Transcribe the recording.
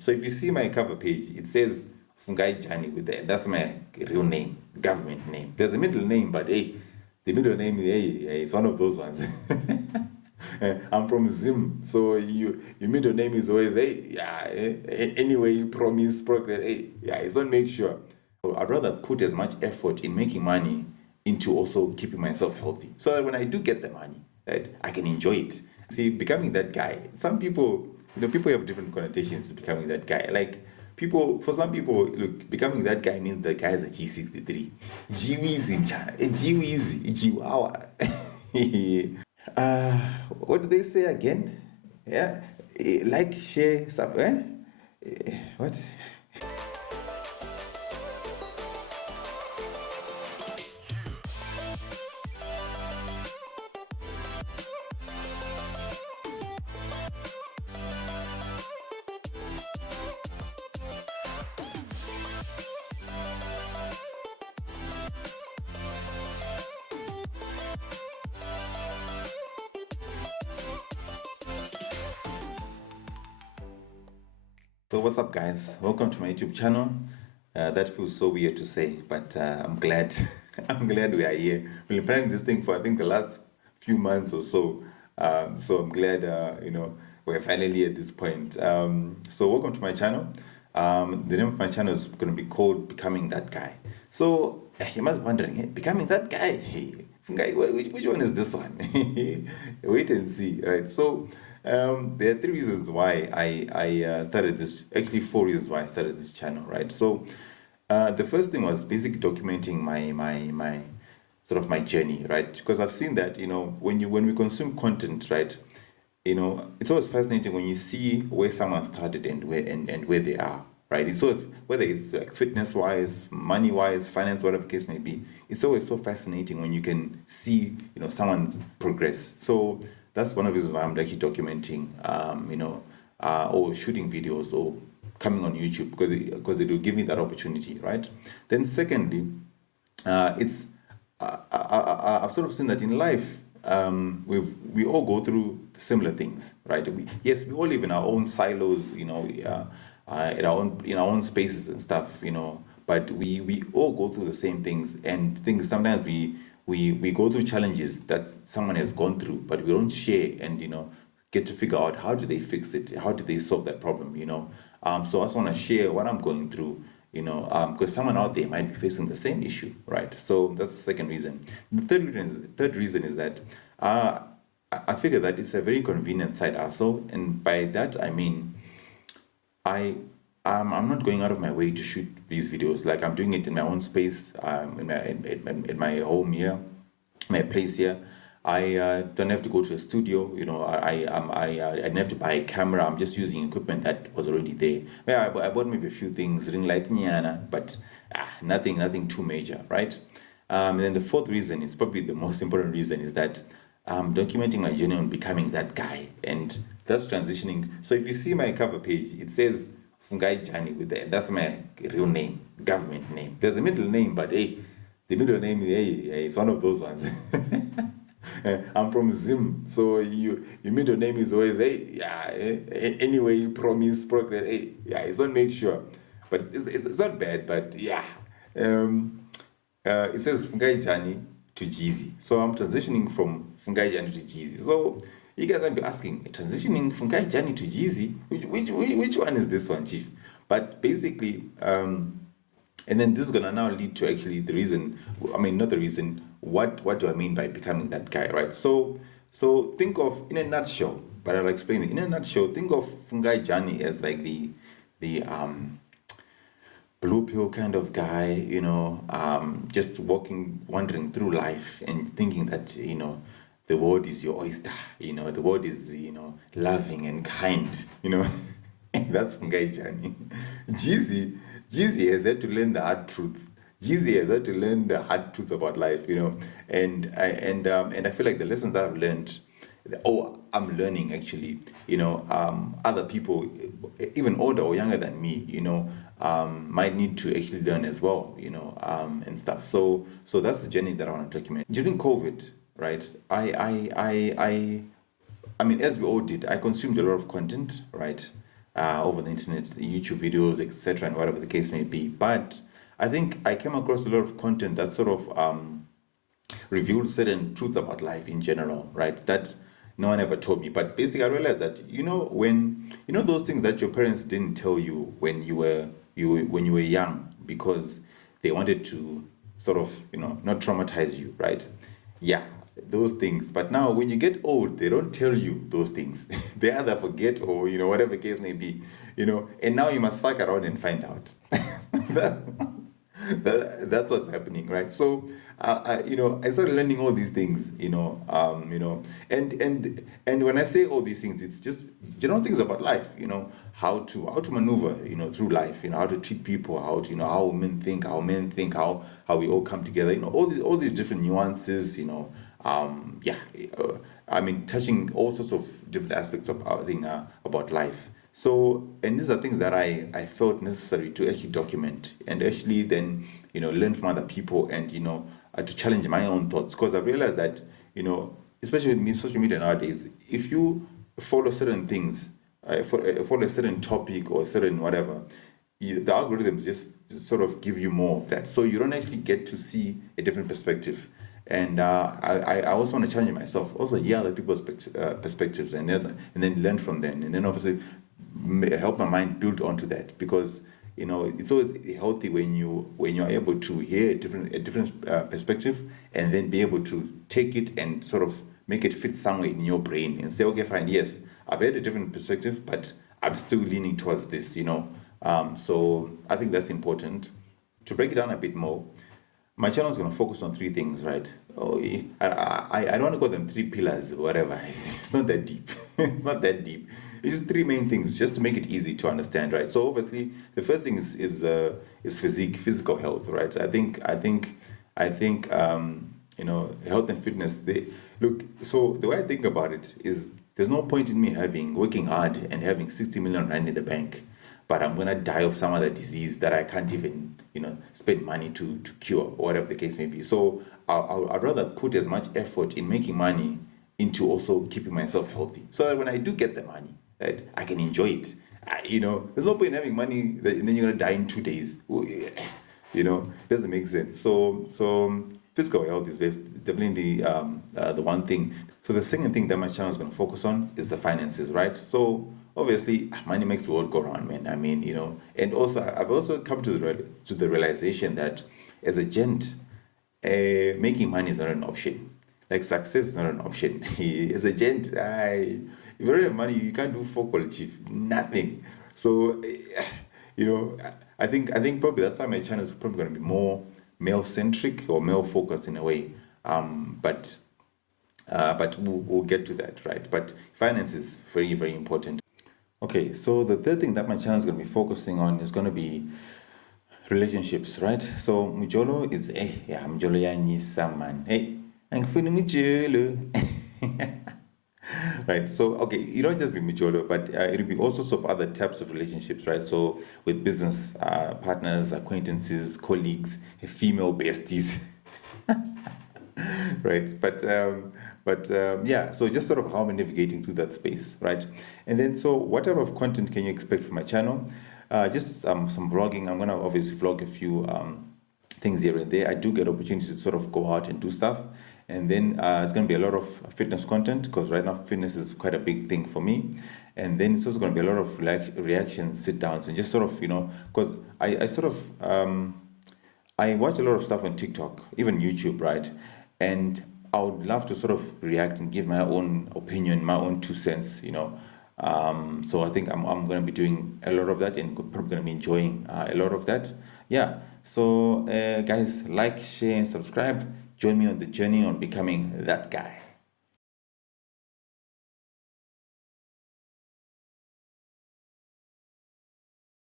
So if you see my cover page, it says Fungai Jani with that. That's my real name, government name. There's a middle name, but hey, the middle name, hey, it's one of those ones. I'm from Zim, so your middle name is always hey, yeah. Anyway, you promise progress, hey, yeah. It's not make sure. So I'd rather put as much effort in making money into also keeping myself healthy, so that when I do get the money, right, I can enjoy it. See, becoming that guy. Some people, people have different connotations to becoming that guy. Like people, for some people, look, becoming that guy means the guy is a G63, Jeezy, mchana, a Jeezy, Chihuahua. What do they say again? Yeah, like, share, sub, what? So what's up, guys? Welcome to my YouTube channel. That feels so weird to say, but I'm glad. I'm glad we are here. We've been planning this thing for I think the last few months or so. So I'm glad we're finally at this point. So welcome to my channel. The name of my channel is going to be called Becoming That Guy. So you must be wondering, hey, becoming that guy? Hey, which one is this one? Wait and see, right? So there are three reasons why I started this. Actually, four reasons why I started this channel, right? So the first thing was basically documenting my sort of my journey, right? Because I've seen that when we consume content, right, it's always fascinating when you see where someone started and where they are, right? It's always, whether it's like fitness wise, money wise, finance, whatever the case may be, it's always so fascinating when you can see someone's progress. So that's one of the reasons why I'm actually documenting or shooting videos or coming on YouTube, because it will give me that opportunity, right? Then secondly, it's I've sort of seen that in life, we all go through similar things, right? Yes, we all live in our own silos, in our own spaces and stuff, but we all go through the same things, and things sometimes we go through challenges that someone has gone through, but we don't share and get to figure out how do they fix it, how do they solve that problem. So I just want to share what I'm going through, because someone out there might be facing the same issue, right? So that's the second reason. The third reason is that I figure that it's a very convenient side hustle, and by that I mean I I'm not going out of my way to shoot these videos. Like, I'm doing it in my own space, in my home here, my place here. I don't have to go to a studio. I didn't have to buy a camera. I'm just using equipment that was already there. Yeah, I bought maybe a few things, ring light, nyana, but nothing too major, right? And then the fourth reason is probably the most important reason, is that I'm documenting my journey on becoming that guy, and that's transitioning. So if you see my cover page, it says Fungai Jani with that. That's my real name, government name. There's a middle name, but hey, the middle name, hey, it's one of those ones. I'm from Zim, so your middle name is always hey, yeah. Anyway, you promise progress, hey, yeah. It's not make sure, but it's not bad, but yeah. It says Fungai Jani to Jeezy. So I'm transitioning from Fungai Jani to Jeezy. So you guys might be asking, transitioning Fungai Jani to Jeezy, which one is this one, Chief? But basically, and then this is gonna now lead to actually the reason. I mean, not the reason. What do I mean by becoming that guy, right? So think of, in a nutshell, but I'll explain it. In a nutshell, think of Fungai Jani as like the blue pill kind of guy, just wandering through life and thinking that, the world is your oyster, the world is, loving and kind, That's Fungai Jani. Jeezy has had to learn the hard truths. Jeezy has had to learn the hard truths about life, and I feel like the lessons that I've learned, I'm learning actually, other people, even older or younger than me, might need to actually learn as well, and stuff. So that's the journey that I want to document. During COVID, right, I mean, as we all did, I consumed a lot of content, right? over the internet, YouTube videos, etc., and whatever the case may be. But I think I came across a lot of content that sort of revealed certain truths about life in general, right? That no one ever told me. But basically, I realized that when those things that your parents didn't tell you when you were young because they wanted to sort of not traumatize you, right? Yeah, those things. But now when you get old, they don't tell you those things. They either forget or whatever case may be, and now you must fuck around and find out. that, that's what's happening, right? So I started learning all these things, and when I say all these things, it's just general things about life, how to maneuver, through life, how to treat people, how women think, how men think, how we all come together, all these different nuances, yeah, I mean, touching all sorts of different aspects of our thing about life. So, and these are things that I felt necessary to actually document and actually then, learn from other people and, to challenge my own thoughts. Because I've realized that, especially with me, social media nowadays, if you follow certain things, follow a certain topic or a certain whatever, the algorithms just sort of give you more of that. So you don't actually get to see a different perspective. And I also want to challenge myself, also hear other people's perspectives and then learn from them. And then obviously help my mind build onto that because it's always healthy when you're able to hear a different perspective and then be able to take it and sort of make it fit somewhere in your brain and say, okay, fine, yes, I've had a different perspective, but I'm still leaning towards this. So I think that's important. To break it down a bit more, my channel is going to focus on three things, right? Oh, I don't want to call them three pillars or whatever. It's not that deep. It's not that deep. It's just three main things, just to make it easy to understand, right? So obviously, the first thing is physical health, right? I think health and fitness. They look. So the way I think about it is, there's no point in me working hard and having 60 million rand in the bank, but I'm gonna die of some other disease that I can't even spend money to cure or whatever the case may be. So I'd rather put as much effort in making money into also keeping myself healthy, so that when I do get the money, right, I can enjoy it. There's no point in having money and then you're gonna die in 2 days. It doesn't make sense. So physical health is definitely the one thing. So the second thing that my channel is going to focus on is the finances, right? So obviously, money makes the world go round, man. I mean, and also I've also come to the realization that as a gent, making money is not an option. Like success is not an option. As a gent, if you don't have money, you can't do fuck all, chief. Nothing. So, I think probably that's why my channel is probably going to be more male centric or male focused in a way. But we'll get to that, right? But finance is very, very important. Okay, so the third thing that my channel is going to be focusing on is going to be relationships, right? So Mujolo is yeah, Mujolo ya nyisa man. Hey, angifuni Mujolo. Right, so okay, you don't just be Mujolo, but it'll be all sorts of other types of relationships, right? So with business partners, acquaintances, colleagues, female besties. Right, but yeah, so just sort of how I'm navigating through that space, right? And then, so what type of content can you expect from my channel? Just some vlogging. I'm gonna obviously vlog a few things here and there. I do get opportunities to sort of go out and do stuff. And then it's going to be a lot of fitness content, because right now fitness is quite a big thing for me. And then it's also going to be a lot of reactions, sit downs, and just sort of, because I sort of, I watch a lot of stuff on TikTok, even YouTube, right? And I would love to sort of react and give my own opinion, my own 2 cents. So I think I'm going to be doing a lot of that, and probably going to be enjoying a lot of that. Yeah. So guys, like, share, and subscribe. Join me on the journey on becoming that guy.